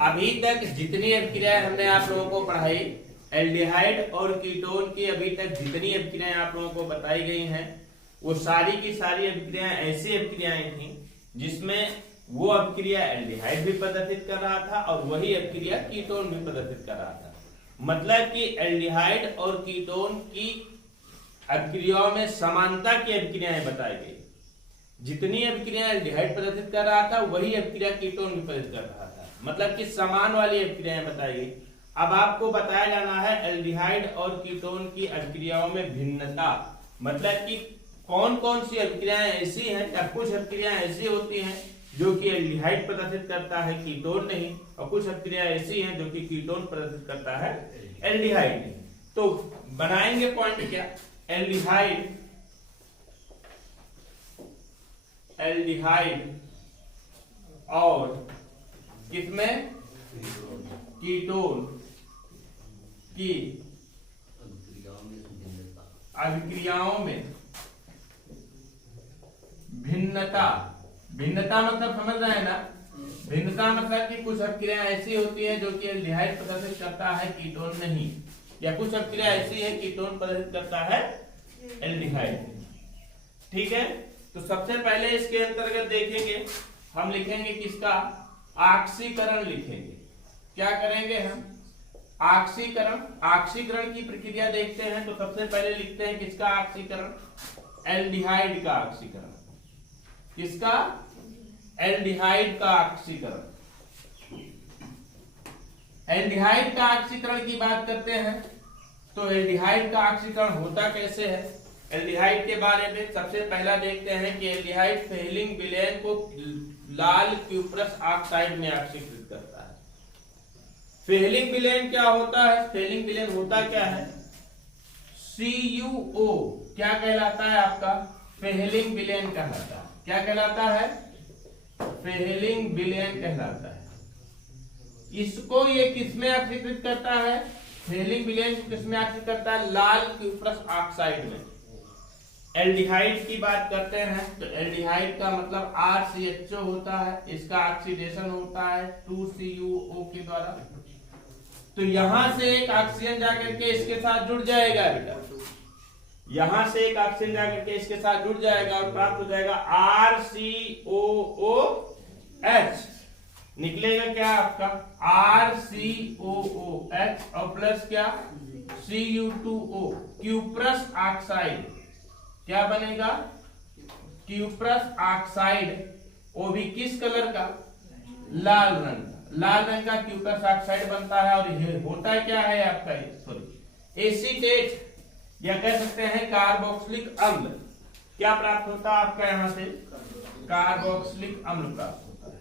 अभी तक जितनी अभिक्रियाएं हमने आप लोगों को पढ़ाई, एल्डिहाइड और कीटोन की अभी तक जितनी अभिक्रियाएं आप लोगों को बताई गई हैं, वो सारी की सारी अभिक्रियाएं ऐसी अभिक्रियाएं थी जिसमें वो अभिक्रिया एल्डिहाइड भी प्रदर्शित कर रहा था और वही अभिक्रिया कीटोन भी प्रदर्शित कर रहा था। मतलब कि एल्डिहाइड और कीटोन की अभिक्रियाओं में समानता की अभिक्रियाएं बताई गई। जितनी अभिक्रिया एल्डिहाइड प्रदर्शित कर रहा था वही अभिक्रिया कीटोन भी प्रदर्शित कर रहा था, मतलब कि समान वाली अभिक्रियाएं बताई गई। अब आपको बताया जाना है एल्डिहाइड और कीटोन की अभिक्रियाओं में भिन्नता, मतलब कि कौन कौन सी अभिक्रियाएं ऐसी हैं या कुछ अभिक्रियाएं ऐसी होती हैं जो कि एल्डिहाइड प्रदर्शित करता है कीटोन नहीं, और कुछ अभिक्रियाएं ऐसी हैं जो कि कीटोन प्रदर्शित करता है एल्डिहाइड नहीं। तो बनाएंगे पॉइंट क्या, एल्डिहाइड और किसमें, कीटोन की अभिक्रियाओं में भिन्नता। भिन्नता मतलब समझ रहे हैं ना, भिन्नता मतलब कि कुछ अभिक्रियाएं ऐसी होती हैं जो कि एल्डिहाइड प्रदर्शित करता है कीटोन नहीं, या कुछ अभिक्रिया ऐसी है कीटोन प्रदर्शित करता है एल्डिहाइड। ठीक है, तो सबसे पहले इसके अंतर्गत देखेंगे, हम लिखेंगे किसका, ऑक्सीकरण लिखेंगे। क्या करेंगे हम, ऑक्सीकरण। ऑक्सीकरण की प्रक्रिया देखते हैं तो सबसे पहले लिखते हैं किसका ऑक्सीकरण, एल्डिहाइड का ऑक्सीकरण। किसका, एल्डिहाइड का ऑक्सीकरण। एल्डिहाइड का ऑक्सीकरण की बात करते हैं तो एल्डिहाइड का ऑक्सीकरण होता कैसे है। एल्डिहाइड के बारे में सबसे पहला देखते हैं कि एल्डिहाइड फेलिंग विलेन को लाल क्यूप्रस ऑक्साइड में ऑक्सीकृत करता है। फेलिंग विलेन क्या होता है, फेलिंग विलेन होता क्या है, CuO क्या कहलाता है आपका, फेलिंग विलेन कहलाता है। क्या कहलाता है, फेलिंग विलेन कहलाता है। इसको ये किसमें ऑक्सीकृत करता है, फेलिंग विलेन को किसमें ऑक्सीकृत करता है, लाल क्यूप्रस ऑक्साइड में। एल्डिहाइड की बात करते हैं तो एल्डिहाइड का मतलब RCHO होता है, इसका ऑक्सीडेशन होता है 2CuO के द्वारा। तो यहां से एक ऑक्सीजन जाकर के इसके साथ जुड़ जाएगा बेटा, यहां से एक ऑक्सीजन जाकर के इसके साथ जुड़ जाएगा और प्राप्त हो जाएगा RCOOH। निकलेगा क्या आपका RCOOH और प्लस क्या Cu2O, क्यूप्रस ऑक्साइड। क्या बनेगा, क्यूप्रस ऑक्साइड, वो भी किस कलर का, लाल रंग का। लाल रंग का क्यूप्रस ऑक्साइड बनता है और ये होता क्या है आपका, सॉरी एसीटेट या कह सकते हैं कार्बोक्सिलिक अम्ल। क्या प्राप्त होता है आपका, यहां से कार्बोक्सिलिक अम्ल प्राप्त होता है।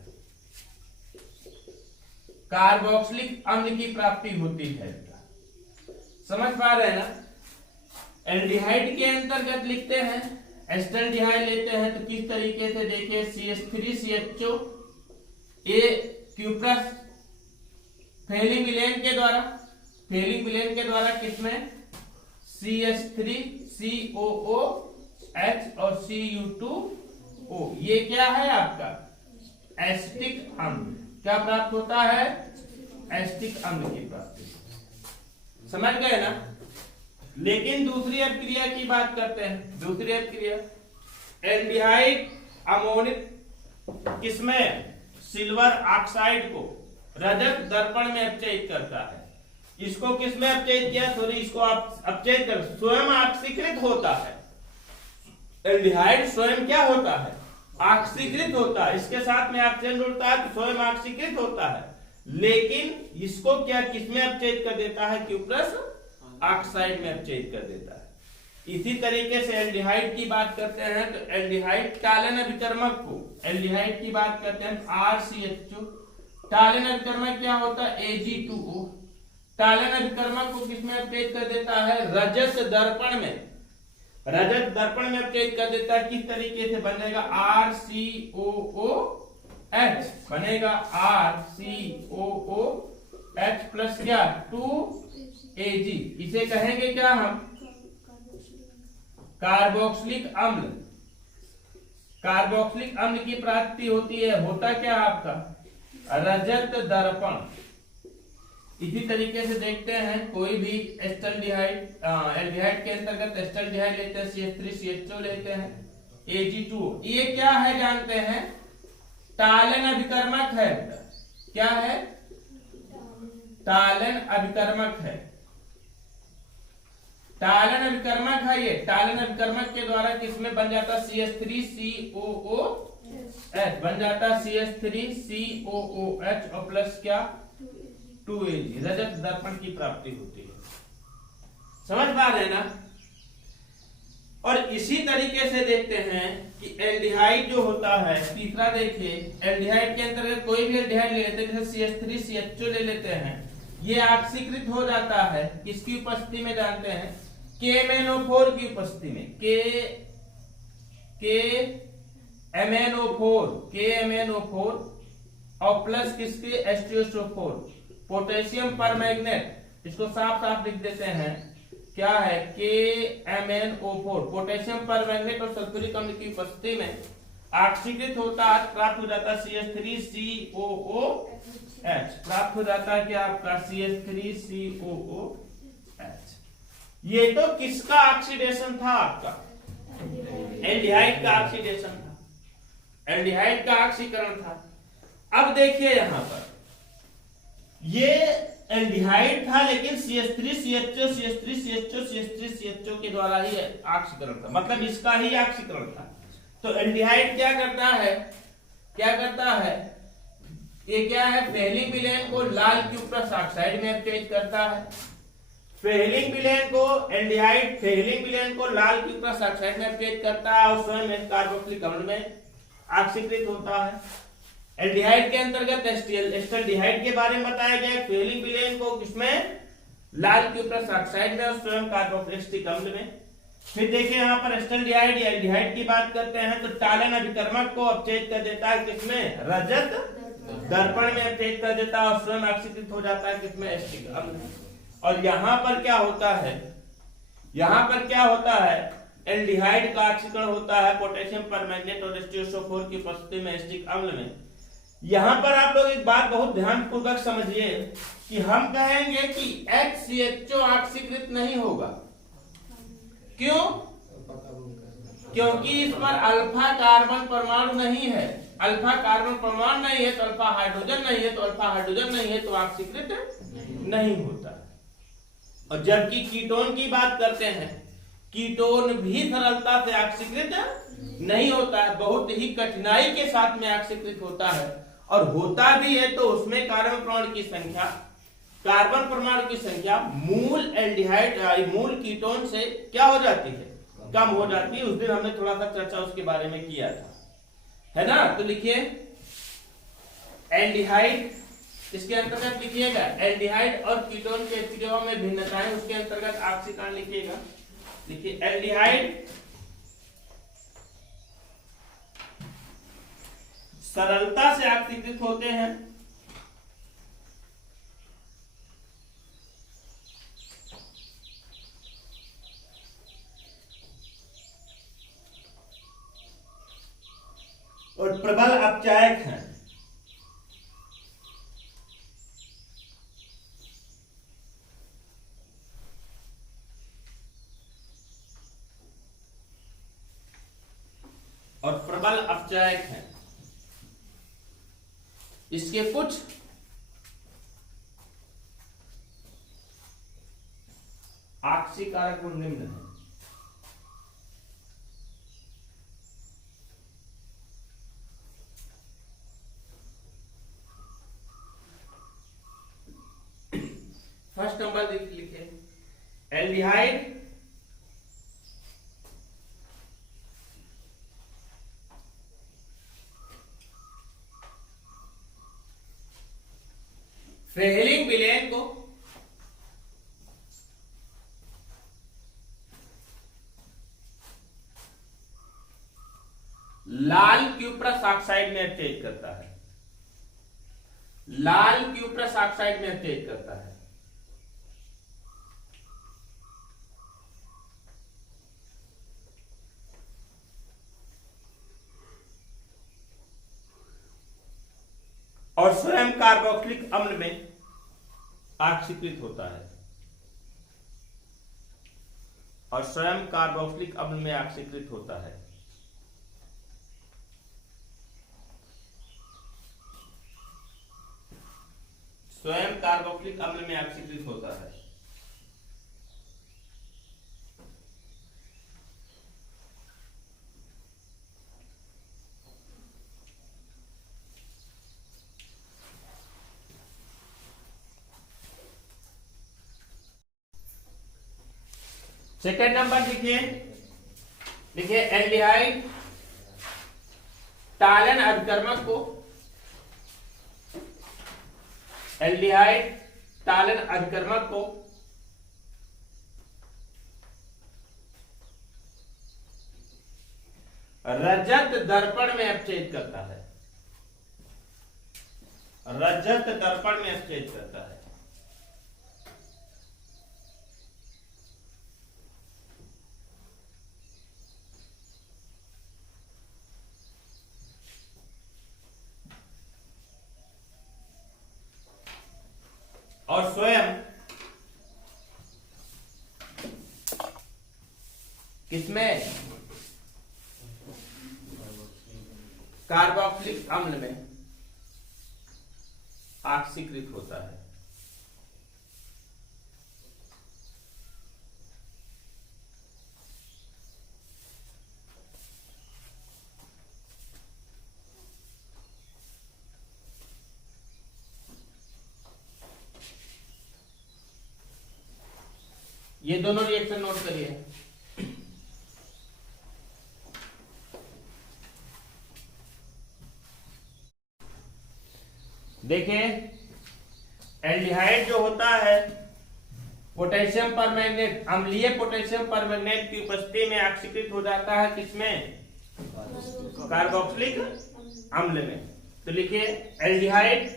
कार्बोक्सिलिक अम्ल की प्राप्ति होती है, समझ पा रहे हैं ना। एल्डिहाइड के अंतर्गत लिखते हैं, एस्टल्डिहाइड लेते हैं तो किस तरीके से देखिए, CH3CHO ए क्यूप्रस फेलिंग विलेन के द्वारा, फेलिंग विलेन के द्वारा किसमें, CH3COOH और Cu2O। ये क्या है आपका, एस्टिक अम्ल। क्या प्राप्त होता है, एस्टिक अम्ल की प्राप्ति। समझ गए ना। लेकिन दूसरी अभिक्रिया की बात करते हैं, दूसरी अभिक्रिया एल्डिहाइड अमोनिक किसमें, सिल्वर ऑक्साइड को रजत दर्पण में अपचयित करता है। इसको किसमें अपचयित किया, सॉरी इसको आप अपचयित कर, स्वयं ऑक्सीकृत होता है। एल्डिहाइड स्वयं क्या होता है, ऑक्सीकृत होता है, इसके साथ में ऑक्सीजन जुड़ता है तो स्वयं ऑक्सीकृत होता है। लेकिन इसको क्या किसमें अपचयित कर देता है, क्यूप्रस ऑक्साइड में अपचयित कर देता है। इसी तरीके से एल्डिहाइड की बात करते हैं तो एल्डिहाइड टालन अभिकर्मक को, एल्डिहाइड की बात करते हैं RCHO, टालन अभिकर्मक क्या होता है, Ag2O। टालन अभिकर्मक को किसमें अपचयित कर देता है, रजत दर्पण में, रजत दर्पण में अपचयित कर देता है। किस तरीके से बनेगा, RCOOH बनेगा, RCOOH प्लस क्या 2Ag। इसे कहेंगे क्या हम, कार्बोक्सिलिक अम्ल। कार्बोक्सिलिक अम्ल की प्राप्ति होती है, होता क्या आपका रजत दर्पण। इसी तरीके से देखते हैं कोई भी एस्टल्डिहाइड, एल्डिहाइड के अंतर्गत एस्टल्डिहाइड लेते हैं, CH3CH2 लेते हैं, Ag2। ये क्या है जानते हैं? टालन अभिकर्मक है। क्या है? टालन अभिकर्मक है। टालन अभिकर्मक है ये। टालन अभिकर्मक के द्वारा किसमें बन जाता? CH3COOH बन जाता, CH3COOH और प्लस क्या? 2Ag। रजत दर्पण की प्राप्ति होती है। समझ पा रहे हैं ना? और इसी तरीके से देखते हैं कि एल्डिहाइड जो होता है, तीसरा देखिए, एल्डिहाइड के अंतर्गत कोई भी एल्डिहाइड ले लेते हैं, जैसे CH3CH2 ले लेते हैं, ये ऑक्सीकृत हो जाता है किसकी उपस्थिति में जानते हैं? KMnO4 की उपस्थिति में। KMnO4 और प्लस किसके? H2SO4, potassium permanganate. इसको साफ साफ लिख देते हैं, क्या है? KMnO4, पोटेशियम परमैंगनेट और सल्फ्यूरिक अम्ल की उपस्थिति में ऑक्सीकृत होता है, प्राप्त हो जाता है CH3COOH। प्राप्त हो जाता है क्या आपका? CH3COOH। ये तो किसका ऑक्सीडेशन था? आपका एल्डिहाइड का ऑक्सीडेशन था, एल्डिहाइड का ऑक्सीकरण था। अब देखिए यहां पर ये एल्डिहाइड था, लेकिन CH3CHO के द्वारा ही ऑक्सीकरण था, मतलब इसका ही ऑक्सीकरण था। तो एल्डिहाइड क्या करता है? ये क्या है? फेलिंग विलेन को लाल क्यूप्रस ऑक्साइड में एक्सचेंज करता है। फेलिंग विलेन को लाल क्यूप्रस ऑक्साइड में एक्सचेंज करता है और स्वयं कार्बोक्सिलिक अम्ल में ऑक्सीकृत होता है। एल्डिहाइड के अंतर्गत एस्टल्डिहाइड के बारे में बताया गया, फेलिंग विलेन को किसमें? लाल क्यूप्रस ऑक्साइड में और स्वयं कार्बोक्सिलिक अम्ल में। फिर देखिए यहाँ पर एस्टल्डिहाइड या एल्डिहाइड की बात करते हैं तो टालन अभिकर्मक को अपचेत कर देता है किसमें? रजत दर्पण में अपचेत कर देता है और स्वयं ऑक्सीकृत हो जाता है किसमें? एसिटिक अम्ल। और यहाँ पर क्या होता है? एल्डिहाइड का ऑक्सीकरण होता है पोटेशियम परमैंगनेट और H2SO4 की उपस्थिति में एसिटिक अम्ल में। यहां पर आप लोग एक बात बहुत ध्यानपूर्वक समझिए कि हम कहेंगे कि HCHO ऑक्सीकृत नहीं होगा। क्यों? क्योंकि इस पर अल्फा कार्बन परमाणु नहीं है। अल्फा कार्बन परमाणु नहीं है तो अल्फा हाइड्रोजन नहीं है, तो अल्फा हाइड्रोजन नहीं है तो ऑक्सीकृत नहीं होता। और जबकि कीटोन की बात करते हैं, कीटोन भी सरलता से ऑक्सीकृत नहीं होता है, बहुत ही कठिनाई के साथ में ऑक्सीकृत होता है। और होता भी है तो उसमें कार्बन परमाणु की संख्या मूल एल्डिहाइड मूल कीटोन से क्या हो जाती है? कम हो जाती है। उस दिन हमने थोड़ा सा चर्चा उसके बारे में किया था, है ना? तो लिखिए एल्डिहाइड, इसके अंतर्गत लिखिएगा एल्डिहाइड और कीटोन के क्रियाओं में भिन्नताएं, उसके अंतर्गत ऑक्सीकरण लिखिएगा। देखिए एल्डिहाइड सरलता से ऑक्सीकृत होते हैं, और प्रबल अपचायक हैं। इसके कुछ ऑक्सीकारक गुण निम्न है। फर्स्ट नंबर लिखे एल्डिहाइड फेलिंग विलेन को लाल क्यूप्रस ऑक्साइड में एक्सचेंज करता है, लाल क्यूप्रस ऑक्साइड में एक्सचेंज करता है। और स्वयं कार्बोक्सिलिक अम्ल में ऑक्सीकृत होता है, और स्वयं कार्बोक्सिलिक अम्ल में ऑक्सीकृत होता है। स्वयं कार्बोक्सिलिक अम्ल में ऑक्सीकृत होता है। सेकेंड नंबर लिखिए, लिखिए एल्डिहाइड टालन अभिकर्मक को, एल्डिहाइड टालन अभिकर्मक को रजत दर्पण में अपचयित करता है, रजत दर्पण में अपचयित करता है। और स्वयं किसमें, कार्बोक्सिलिक अम्ल में ऑक्सीकृत होता है। ये दोनों रिएक्शन नोट करिए। देखिए एल्डिहाइड जो होता है पोटेशियम परमैंगनेट, अम्लीय पोटेशियम परमैंगनेट की उपस्थिति में ऑक्सीकृत हो जाता है किसमें, कार्बोक्सिलिक अम्ल में। तो लिखिए एल्डिहाइड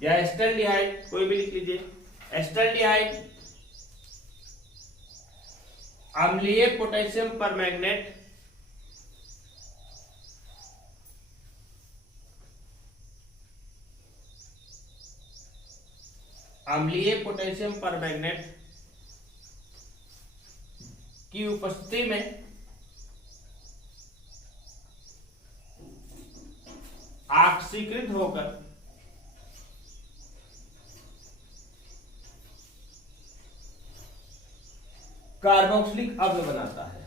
या एस्टल्डिहाइड, कोई भी लिख लीजिए। एस्टल्डिहाइड अम्लीय पोटेशियम परमैंगनेट अम्लीय पोटेशियम परमैंगनेट की उपस्थिति में ऑक्सीकृत होकर कार्बोक्सिलिक अम्ल बनाता है।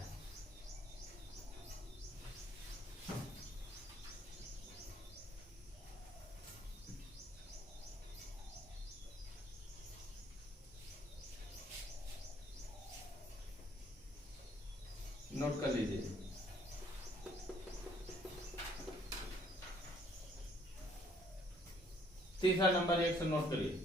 नोट कर लीजिए। तीसरा नंबर रिएक्शन नोट करिए।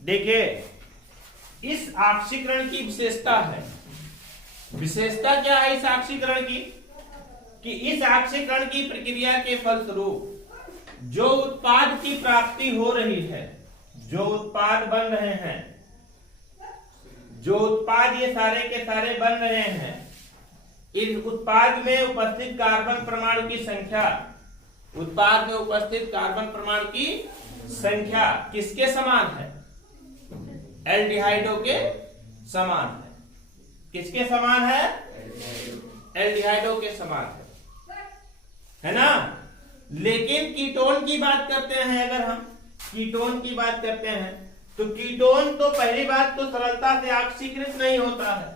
देखिए इस ऑक्सीकरण की विशेषता है, विशेषता क्या है इस ऑक्सीकरण की, कि इस ऑक्सीकरण की प्रक्रिया के फलस्वरूप जो उत्पाद की प्राप्ति हो रही है, जो उत्पाद बन रहे हैं, जो उत्पाद ये सारे के सारे बन रहे हैं, इस उत्पाद में उपस्थित कार्बन परमाणु की संख्या, उत्पाद में उपस्थित कार्बन परमाणु की संख्या किसके समान है, एल्डिहाइडों के समान है। किसके समान है, एल्डिहाइडों के समान है ना। लेकिन कीटोन की बात करते हैं, अगर हम कीटोन की बात करते हैं तो कीटोन तो पहली बात तो सरलता से ऑक्सीकृत नहीं होता है,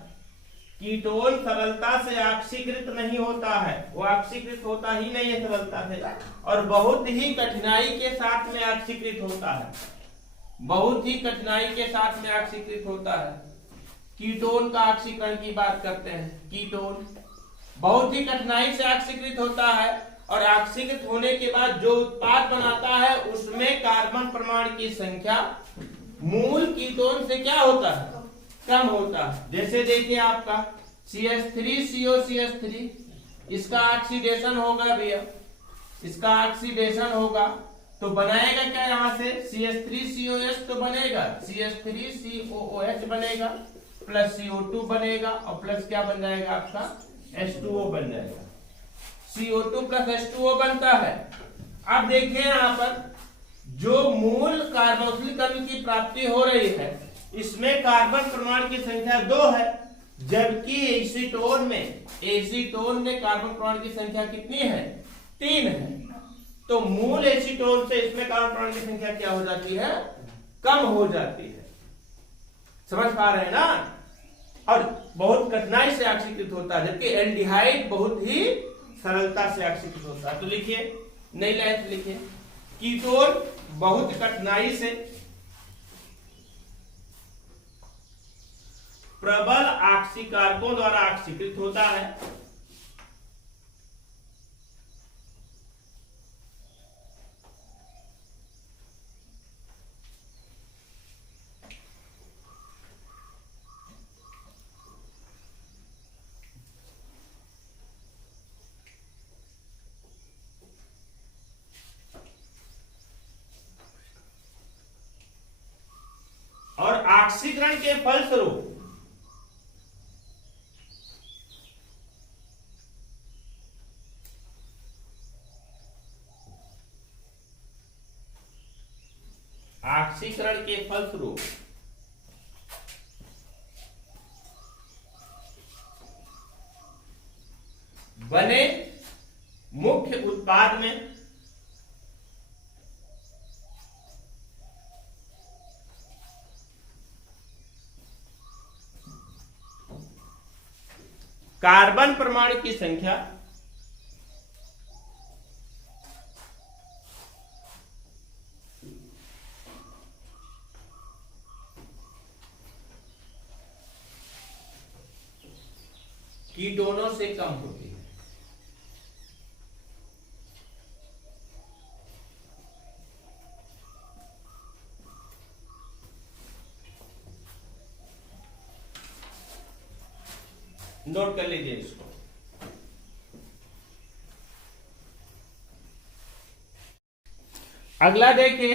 कीटोन सरलता से ऑक्सीकृत नहीं होता है, वो ऑक्सीकृत होता ही नहीं है सरलता से, और बहुत ही कठिनाई के साथ में ऑक्सीकृत होता है, बहुत ही कठिनाई के साथ में ऑक्सीकृत होता है। कीटोन का ऑक्सीकरण की बात करते हैं, कीटोन बहुत ही कठिनाई से ऑक्सीकृत होता है, और ऑक्सीकृत होने के बाद जो उत्पाद बनाता है उसमें कार्बन परमाणु की संख्या मूल कीटोन से क्या होता है, कम होता है। जैसे देखिए आपका CH3COCH3, इसका ऑक्सीडेशन होगा भैया, इसका ऑक्सीडेशन होगा तो बनाएगा क्या, यहां से CH3COH तो बनेगा, CH3COOH बनेगा, प्लस CO2 बनेगा, और प्लस क्या बन जाएगा आपका H2O बन जाएगा। CO2 प्लस H2O बनता है। अब देखिए यहाँ पर जो मूल कार्बोक्सिलिक अम्ल की प्राप्ति हो रही है, इसमें कार्बन परमाणु की संख्या 2 है, जबकि एसीटोन में कार्बन परमाणु की संख्या कितनी है, 3 है। तो मूल एसीटोन से इसमें कार्बन परमाणु की संख्या क्या हो जाती है, कम हो जाती है। समझ पा रहे हैं ना। और बहुत कठिनाई से ऑक्सीकृत होता है, जबकि एल्डिहाइड बहुत ही सरलता से ऑक्सीकृत होता है। तो लिखिए, नई लाइन से लिखिए, कीटोन बहुत कठिनाई से प्रबल ऑक्सीकारकों द्वारा ऑक्सीकृत होता है। और ऑक्सीकरण के फलस्वरूप बने मुख्य उत्पाद में कार्बन परमाणु की संख्या कीटोनों से कम होती है। नोट कर लीजिए इसको। अगला देखिए,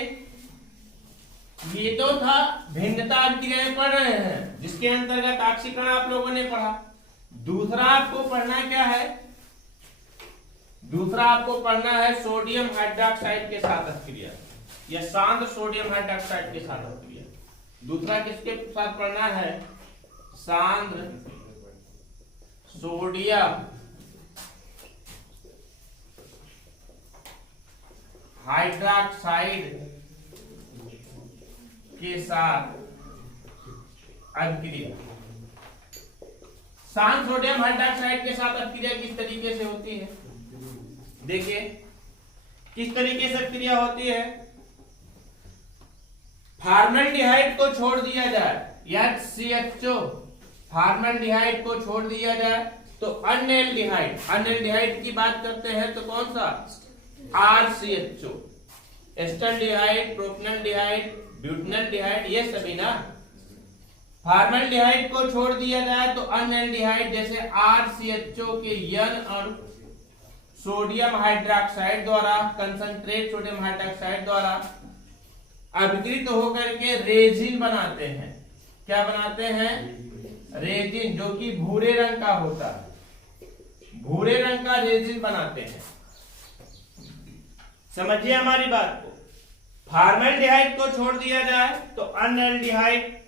ये तो था भिन्नता अभिक्रियाएं पढ़ रहे हैं, जिसके अंतर्गत ऑक्सीकरण आप लोगों ने पढ़ा। दूसरा आपको पढ़ना क्या है, दूसरा आपको पढ़ना है सोडियम हाइड्रोक्साइड के साथ अभिक्रिया, या सांद्र सोडियम हाइड्रोक्साइड के साथ अभिक्रिया। दूसरा किसके साथ पढ़ना है, सांद्र सोडियम हाइड्रोक्साइड के साथ अभिक्रिया। सांद्र सोडियम हाइड्रोक्साइड के साथ अभिक्रिया किस तरीके से होती है, देखिए किस तरीके से अभिक्रिया होती है। फॉर्मल्डिहाइड को छोड़ दिया जाए, HCHO, फॉर्मल्डिहाइड को छोड़ दिया जाए तो अनएल्डिहाइड की बात करते हैं तो कौन सा, RCHO, एस्टल्डिहाइड, प्रोपनल्डिहाइड, ब्यूटनल्डिहाइड, ये सभी ना। फॉर्मल्डिहाइड को छोड़ दिया जाए तो अनएल्डिहाइड, जैसे RCHO के N अणु सोडियम हाइड्रोक्साइड द्वारा, कंसंट्रेट सोडियम हाइड्रोक्साइड द्वारा अभिकृत होकर के रेजिन बनाते हैं। क्या बनाते हैं, रेजिन, जो कि भूरे रंग का होता है, भूरे रंग का रेजिन बनाते हैं। समझिए हमारी बात को। फॉर्मल्डिहाइड को छोड़ दिया जाए तो अनएल्डिहाइड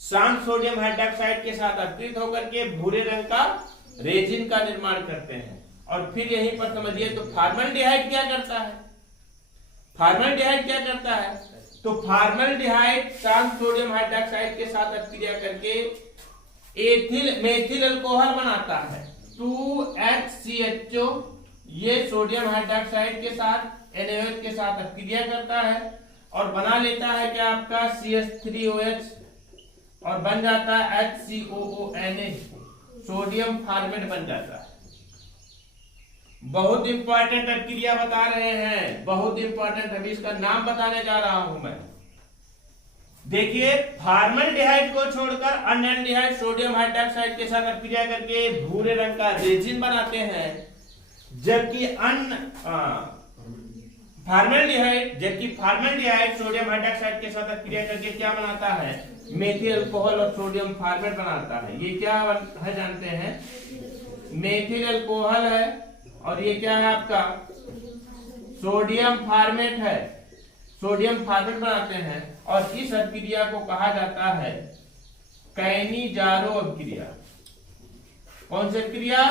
सांद्र सोडियम हाइड्रोक्साइड के साथ अभिकृत होकर के भूरे रंग का रेजिन का निर्माण करते हैं। और फिर यहीं पर समझिए, तो फॉर्मल्डिहाइड क्या करता है, फॉर्मल्डिहाइड क्या करता है, तो फॉर्मल्डिहाइड सांद्र सोडियम हाइड्रोक्साइड के साथ अभिक्रिया करके एथिल मेथिल अल्कोहल बनाता है, 2HCHO, ये सोडियम हाइड्रोक्साइड के साथ NaOH के साथ अभिक्रिया करता है और बना लेता है क्या आपका CH3OH, और बन जाता है HCOONA, सोडियम फॉर्मेट बन जाता है। बहुत इंपॉर्टेंट अभिक्रिया बता रहे हैं, बहुत इंपॉर्टेंट, अभी इसका नाम बताने जा रहा हूं मैं। देखिए फॉर्मल्डिहाइड को छोड़कर अनएल्डिहाइड सोडियम हाइड्रोक्साइड के साथ अभिक्रिया करके भूरे रंग का रेजिन बनाते हैं, जबकि फॉर्मल्डिहाइड सोडियम हाइड्रोक्साइड के साथ अभिक्रिया करके क्या बनाता है, मेथिल अल्कोहल और सोडियम फॉर्मेट बनाता है। ये क्या है जानते हैं, मेथिल अल्कोहल है और ये क्या है आपका सोडियम फॉर्मेट है, सोडियम फॉर्मेट बनाते हैं और इस अभिक्रिया को कहा जाता है कैनिजारो अभिक्रिया। कौन सी अभिक्रिया,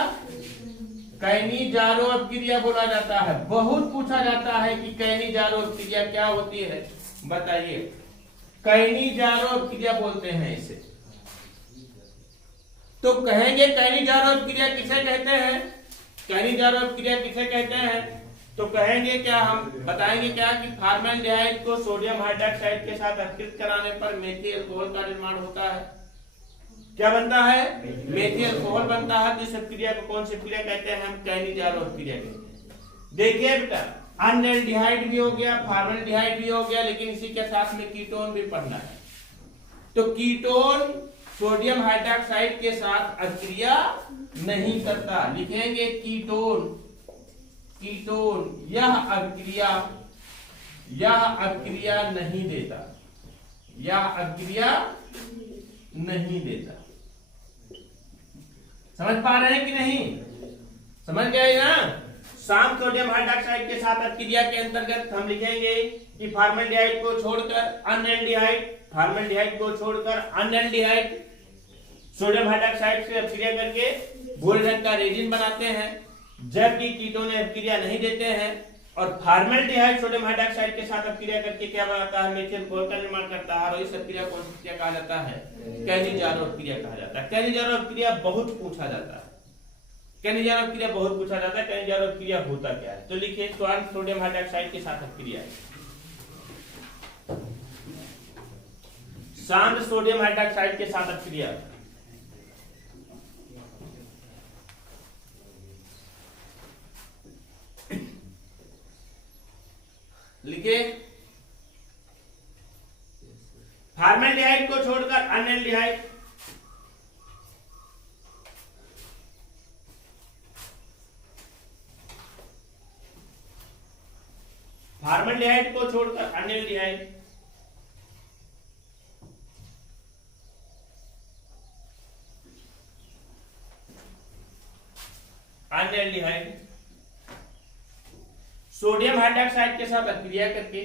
कैनिजारो अभिक्रिया बोला जाता है। बहुत पूछा जाता है कि कैनिजारो अभिक्रिया क्या होती है, बताइए। कैनिजारो अभिक्रिया बोलते हैं इसे, तो कहेंगे कैनिजारो अभिक्रिया किसे कहते हैं, कैनिजारो अभिक्रिया किसे कहते हैं, तो कहेंगे क्या, हम बताएंगे क्या कि फॉर्मल्डिहाइड को सोडियम हाइड्रोक्साइड के साथ अभिक्रित कराने पर मेथिल अल्कोहल का निर्माण होता है। क्या बनता है, मेथिल अल्कोहल बनता है। तो इस अभिक्रिया को कौन सी अभिक्रिया कहते हैं, हम कैनिजारो अभिक्रिया कहते हैं। देखिए बेटा अनएल्डिहाइड भी हो गया, फॉर्मल्डिहाइड भी हो गया, लेकिन इसी के साथ में कीटोन भी पढ़ना है। तो कीटोन सोडियम हाइड्रोक्साइड के साथ अभिक्रिया नहीं करता, लिखेंगे कीटोन, कीटोन यह अभिक्रिया नहीं देता, यह अभिक्रिया नहीं देता। समझ पा रहे हैं कि नहीं, समझ गए ना। शाम सोडियम हाइड्रोक्साइड के साथ अभिक्रिया के अंतर्गत हम लिखेंगे कि फॉर्मल्डिहाइड को छोड़कर अनएल्डिहाइड, फॉर्मल्डिहाइड को छोड़कर अनएल्डिहाइड सोडियम हाइड्रोक्साइड से अभिक्रिया करके भूरे रंग का रेजिन बनाते हैं, जबकि कीटोन अभिक्रिया नहीं देते हैं। और फॉर्मल्डिहाइड सोडियम हाइड्रोक्साइड के साथ अभिक्रिया करके क्या बनाता है, मेथिल अल्कोहल का निर्माण करता है। और इस अभिक्रिया को क्या कहा जाता है, कैनिजारो अभिक्रिया कहा जाता है। कैनिजारो अभिक्रिया बहुत पूछा जाता है, कैनिजारो अभिक्रिया बहुत पूछा जाता है। कैनिजारो अभिक्रिया होता क्या है, तो लिखिए शांत सोडियम हाइड्रोक्साइड के साथ अभिक्रिया है, शांत सोडियम हाइड्रोक्साइड के साथ अभिक्रिया। लिखिए फॉर्मल्डिहाइड को छोड़कर अनएल्डिहाइड, फॉर्मल्डिहाइड को छोड़कर अनएल्डिहाइड, अनएल्डिहाइड सोडियम हाइड्रोक्साइड के साथ अभिक्रिया करके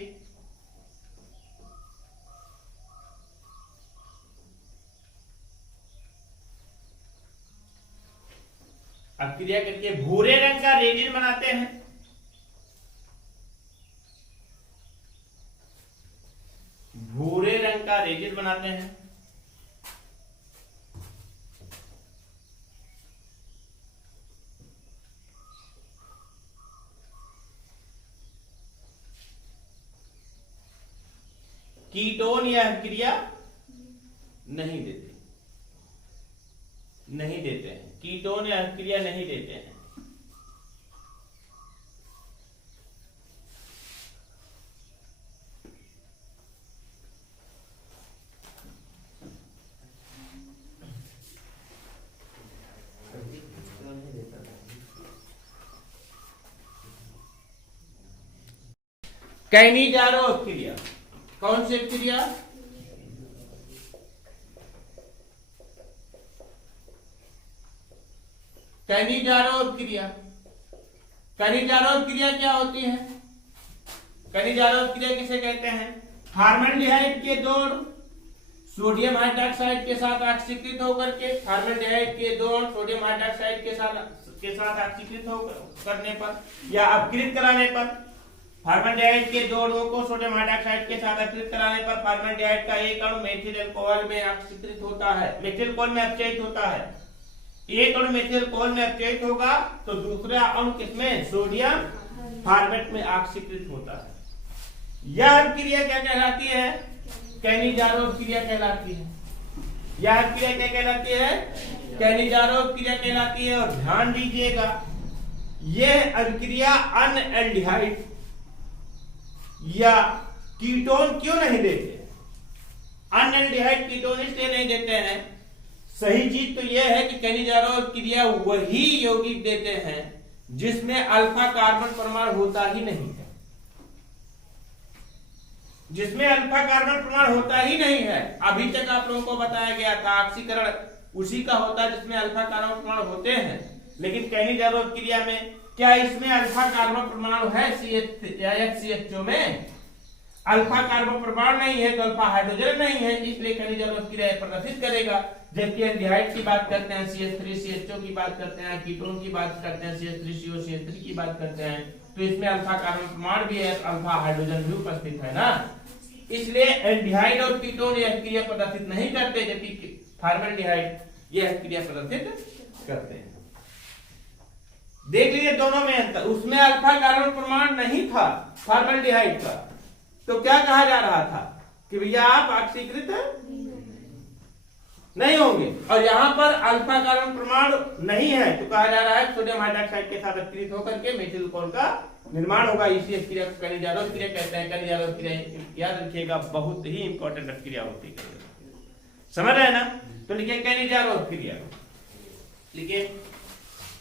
भूरे रंग का रेजिन बनाते हैं, भूरे रंग का रेजिन बनाते हैं। कीटोन यह अभिक्रिया नहीं देते, नहीं देते हैं, कीटोन यह अभिक्रिया नहीं देते हैं। कैनिजारो अभिक्रिया, कौन सी अभिक्रिया, कैनिजारो अभिक्रिया। कैनिजारो अभिक्रिया क्या होती है, कैनिजारो अभिक्रिया किसे कहते हैं, फॉर्मल्डिहाइड के दो सोडियम हाइड्रोक्साइड के साथ ऑक्सीकृत होकर के, फॉर्मल्डिहाइड के दो सोडियम हाइड्रोक्साइड के साथ ऑक्सीकृत करने पर या अपकृत कराने पर, फॉर्मल्डिहाइड के दो अणुओं को सोडियम हाइड्रोक्साइड के साथ अपकृत कराने पर फॉर्मल्डिहाइड का एक अणु मेथिल अल्कोहल में ऑक्सीकृत होता है, मेथिल अल्कोहल में अपचयित होता है। एक अणु मेथिल अल्कोहल में अपचयित होगा तो दूसरा अणु किसमें, सोडियम फॉर्मेट में ऑक्सीकृत होता है। यह अभिक्रिया क्या कहलाती है, कैनिजारो अभिक्रिया कहलाती है। यह अभिक्रिया क्या कहलाती है, कैनिजारो अभिक्रिया कहलाती है। और ध्यान दीजिएगा यह अभिक्रिया अनएल्डिहाइड या कीटोन क्यों नहीं देते, अनएल्डिहाइड कीटोन इसलिए नहीं देते हैं, सही चीज तो यह है कि खनिजारोध क्रिया वही यौगिक देते हैं जिसमें अल्फा कार्बन परमाणु होता ही नहीं है, जिसमें अल्फा कार्बन परमाणु होता ही नहीं है। अभी तक आप लोगों को बताया गया था ऑक्सीकरण उसी का होता है जिसमें अल्फा कार्बन परमाणु होते हैं, लेकिन खनिजारोध क्रिया में क्या इसमें अल्फा कार्बन परमाणु है CH3 में? अल्फा कार्बन परमाणु नहीं है तो अल्फा हाइड्रोजन नहीं है, इसलिए खनिजारोध क्रिया प्रदर्शित करेगा। जबकि एल्डिहाइड की बात करते हैं CH3CH2 की बात करते हैं, कीटोन की बात करते हैं CH3CO CH3 की बात करते हैं, तो इसमें अल्फा कार्बन परमाणु भी है, अल्फा हाइड्रोजन भी उपस्थित है ना, इसलिए एल्डिहाइड और कीटोन यह क्रिया प्रदर्शित नहीं करते, जबकि फॉर्मल्डिहाइड यह क्रिया प्रदर्शित करते हैं। देख लीजिए दोनों में अंतर, उसमें अल्फा कार्बन परमाणु नहीं था फॉर्मल्डिहाइड का, तो क्या कहा जा रहा था कि भैया आप ऑक्सीकृत नहीं होंगे, और यहां पर अल्फा कार्बन परमाणु नहीं है तो कहा जा रहा है सोडियम हाइड्रोक्साइड के साथ अतिरिक्त होकर के मेथिल अल्कोहल का निर्माण होगा। इसी क्रिया को खनिजारोध क्रिया कहते हैं। खनिजारोध क्रिया याद रखिएगा, बहुत ही इंपॉर्टेंट क्रिया होती है, समझ रहे हैं ना? तो लिखिए खनिजारोध क्रिया, लिखिए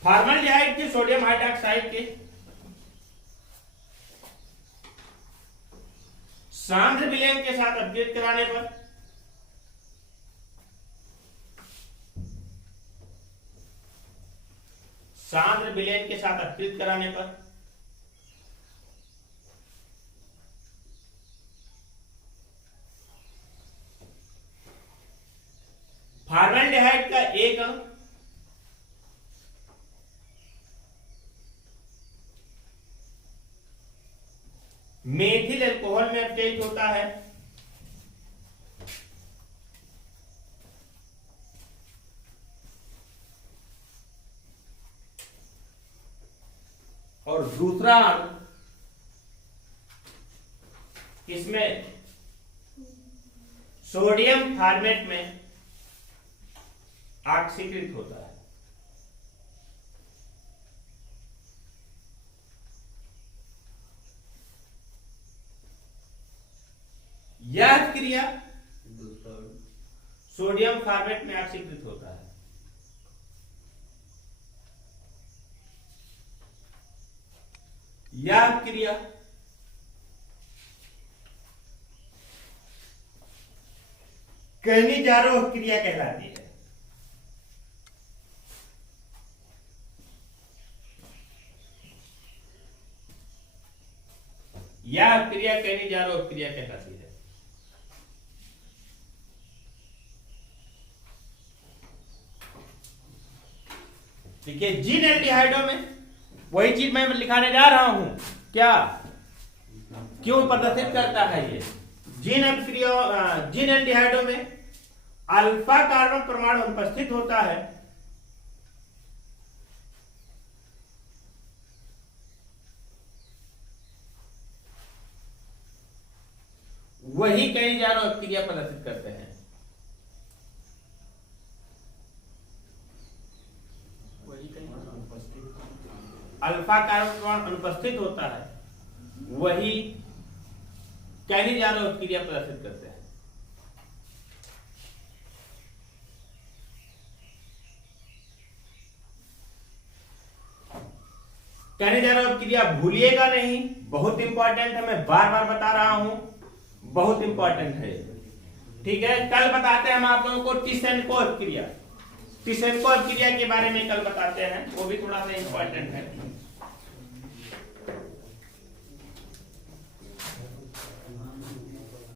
फॉर्मल्डिहाइड के सोडियम हाइड्रोक्साइड के सांद्र विलयन के साथ अपघटित कराने पर सांद्र विलयन के साथ अपघटित कराने पर फॉर्मल्डिहाइड का एक अंग मेथिल अल्कोहल में अपचयित होता है और दूसरा इसमें सोडियम फॉर्मेट में ऑक्सीकृत होता है। यह क्रिया सोडियम फॉर्मेट में ऑक्सीकृत होता है। यह क्रिया खनिजारोध क्रिया कहलाती है। यह क्रिया खनिजारोध क्रिया कहलाती है। देखिए जिन एल्डिहाइडों में वही चीज मैं लिखाने जा रहा हूं, क्या क्यों प्रदर्शित करता है ये, जिन एल्डिहाइडों में अल्फा कार्बन परमाणु उपस्थित होता है वही खनिजारोध क्रिया प्रदर्शित करते हैं। अल्फा कार्बन परमाणु अनुपस्थित होता है वही खनिजारोध क्रिया प्रदर्शित करते हैं। खनिजारोध क्रिया भूलिएगा नहीं, बहुत इंपॉर्टेंट है, मैं बार बार बता रहा हूं, बहुत इंपॉर्टेंट है, ठीक है। कल बताते हैं हम आप लोगों को टिसेनकोव क्रिया, टिसेनकोव क्रिया के बारे में कल बताते हैं, वो भी थोड़ा सा इंपॉर्टेंट है।